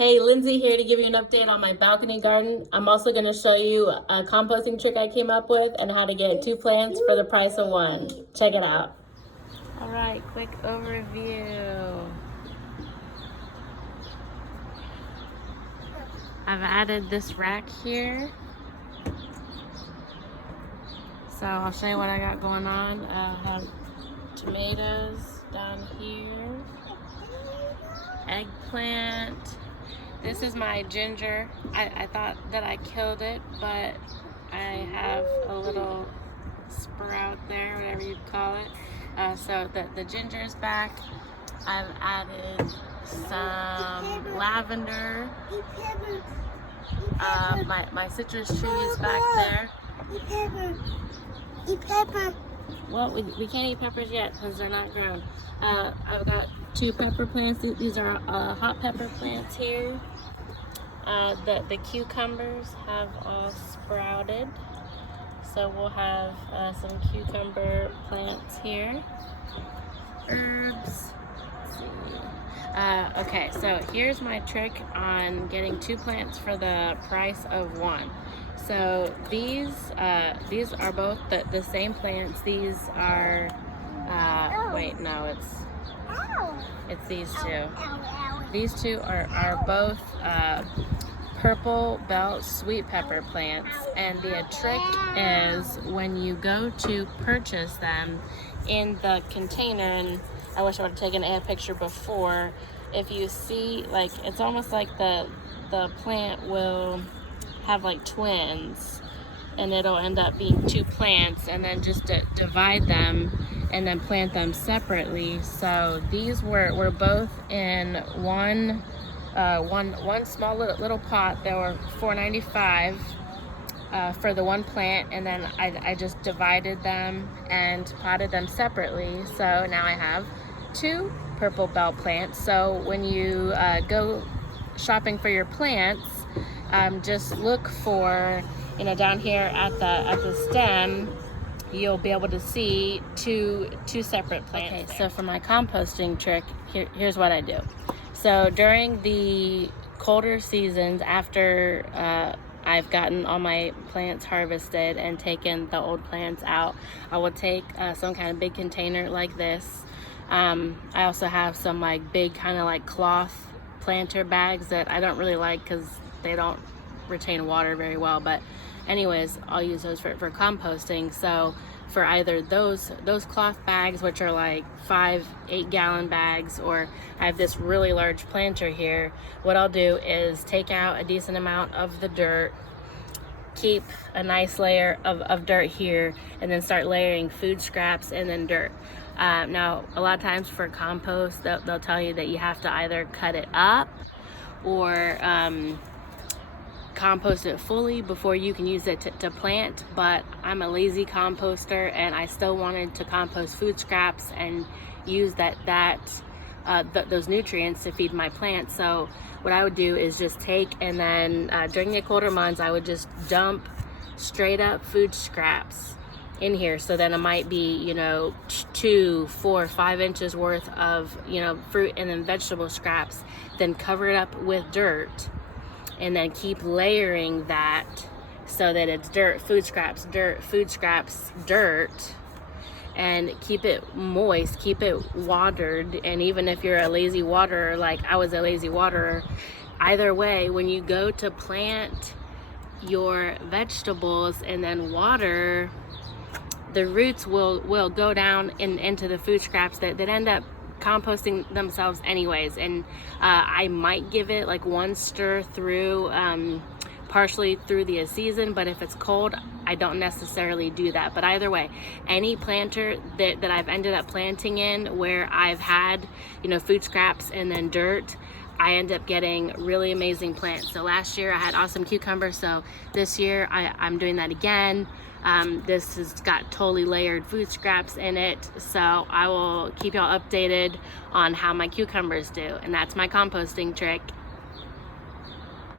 Hey, Lindsay here to give you an update on my balcony garden. I'm also going to show you a composting trick I came up with and how to get 2 plants for the price of 1. Check it out. All right, quick overview. I've added this rack here. So I'll show you what I got going on. I have tomatoes down here, eggplant. This is my ginger. I thought that I killed it, but I have a little sprout there, whatever you'd call it. So the ginger is back. I've added some lavender. My citrus tree is back there. Eat pepper. Well, we can't eat peppers yet because they're not grown. I've got 2 pepper plants. These are hot pepper plants here. The cucumbers have all sprouted. So we'll have some cucumber plants here. Herbs. Let's see. Okay, so here's my trick on getting 2 plants for the price of 1. So these are both the same plants. These are wait, no, it's these 2. These 2 are both purple bell sweet pepper plants, and the trick is when you go to purchase them in the container, and I wish I would have taken a picture before. If you see, like, it's almost like the plant will have like twins, and it'll end up being 2 plants, and then just divide them and then plant them separately. So these were both in one small little pot. They were $4.95 for the 1 plant, and then I just divided them and potted them separately. So now I have 2 purple bell plants. So when you go shopping for your plants, just look for, down here at the stem, you'll be able to see two separate plants. Okay, so for my composting trick, here's what I do. So during the colder seasons, after I've gotten all my plants harvested and taken the old plants out, I will take some kind of big container like this. I also have some like big kind of like cloth planter bags that I don't really like because they don't retain water very well, but anyways, I'll use those for composting. So for either those cloth bags, which are like 5-8 gallon bags, or I have this really large planter here, what I'll do is take out a decent amount of the dirt, keep a nice layer of dirt here, and then start layering food scraps and then dirt. Now, a lot of times for compost, they'll tell you that you have to either cut it up or compost it fully before you can use it to plant. But I'm a lazy composter, and I still wanted to compost food scraps and use those nutrients to feed my plants. So what I would do is just take, and then during the colder months, I would just dump straight up food scraps in here. So then it might be 2, 4, 5 inches worth of fruit and then vegetable scraps, then cover it up with dirt, and then keep layering that so that it's dirt, food scraps, dirt, and keep it moist, keep it watered. And even if you're a lazy waterer, like I was a lazy waterer, either way, when you go to plant your vegetables and then water, the roots will go down into the food scraps that end up composting themselves anyways. And I might give it like 1 stir through, partially through the season, but if it's cold, I don't necessarily do that. But either way, any planter that I've ended up planting in where I've had food scraps and then dirt, I end up getting really amazing plants. So last year I had awesome cucumbers, so this year I'm doing that again. This has got totally layered food scraps in it, so I will keep y'all updated on how my cucumbers do. And that's my composting trick.